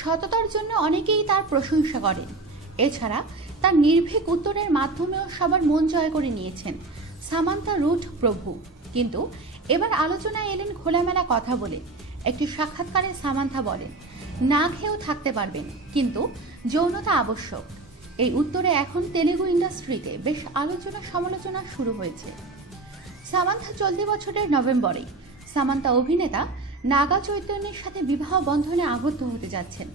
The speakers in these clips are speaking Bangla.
সততার জন্য অনেকেই তার প্রশংসা করেন। এছাড়া তার নির্ভীক উত্তরের মাধ্যমেও সবার মন জয় করে নিয়েছেন সামান্তা রুট প্রভু। কিন্তু এবার আলোচনায় এলেন খোলামেলা কথা বলে একটি সাক্ষাৎকারে সামান্থা বলেন, না খেয়েও থাকতে পারবেন, কিন্তু যৌনতা আবশ্যক। এই উত্তরে এখন তেলেগু ইন্ডাস্ট্রিতে বেশ আলোচনা সমালোচনা শুরু হয়েছে। সামান্থা চলতি বছরের নভেম্বরে সামান্তা অভিনেতা নাগা চৈতন্যের সাথে বিবাহ বন্ধনে আবদ্ধ হতে যাচ্ছেন।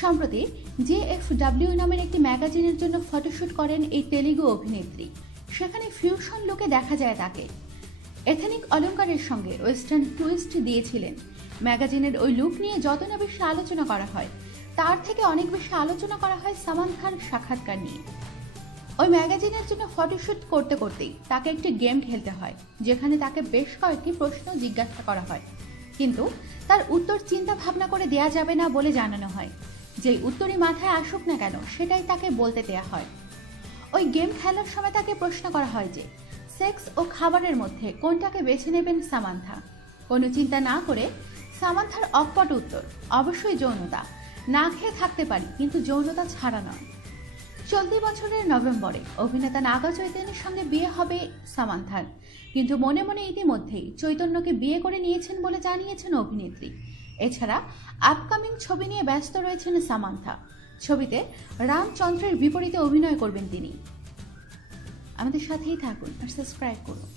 সম্প্রতি জে এফ ডাব্লিউ নামের একটি ম্যাগাজিনের জন্য ফটোশুট করেন এই তেলেগু অভিনেত্রী। সেখানে ফিউশন লোকে দেখা যায় তাকে। এথেনিক অলঙ্কারের সঙ্গে ওয়েস্টার্ন টুইস্ট দিয়েছিলেন। ম্যাগাজিনের ওই লুক নিয়ে যত না বেশি আলোচনা করা হয়, তার থেকে অনেক বেশি আলোচনা করা হয় সামান্থার সাক্ষাৎকার নিয়ে। ওই ম্যাগাজিনের জন্য ফটোশুট করতে করতেই তাকে একটি গেম খেলতে হয়, যেখানে তাকে বেশ কয়েকটি প্রশ্ন জিজ্ঞাসা করা হয়। কিন্তু তার উত্তর চিন্তা ভাবনা করে দেয়া যাবে না বলে জানানো হয়। যেই উত্তরই মাথায় আসুক না কেন, সেটাই তাকে বলতে দেয়া হয়। ওই গেম খেলার সময় তাকে প্রশ্ন করা হয় যে, সেক্স ও খাবারের মধ্যে কোনটাকে বেছে নেবেন সামান্থা? কোনো চিন্তা না করে সামান্থার অকপট উত্তর, অবশ্যই যৌনতা। না খেয়ে থাকতে পারি, কিন্তু যৌনতা ছাড়া নয়। চলতি বছরের নভেম্বরে অভিনেতা নাগা চৈতন্যের সঙ্গে বিয়ে হবে সামান্থার। কিন্তু মনে মনে ইতিমধ্যেই চৈতন্যকে বিয়ে করে নিয়েছেন বলে জানিয়েছেন অভিনেত্রী। এছাড়া আপকামিং ছবি নিয়ে ব্যস্ত রয়েছেন সামান্থা। ছবিতে রামচন্দ্রের বিপরীতে অভিনয় করবেন তিনি। আমাদের সাথেই থাকুন আর সাবস্ক্রাইব করুন।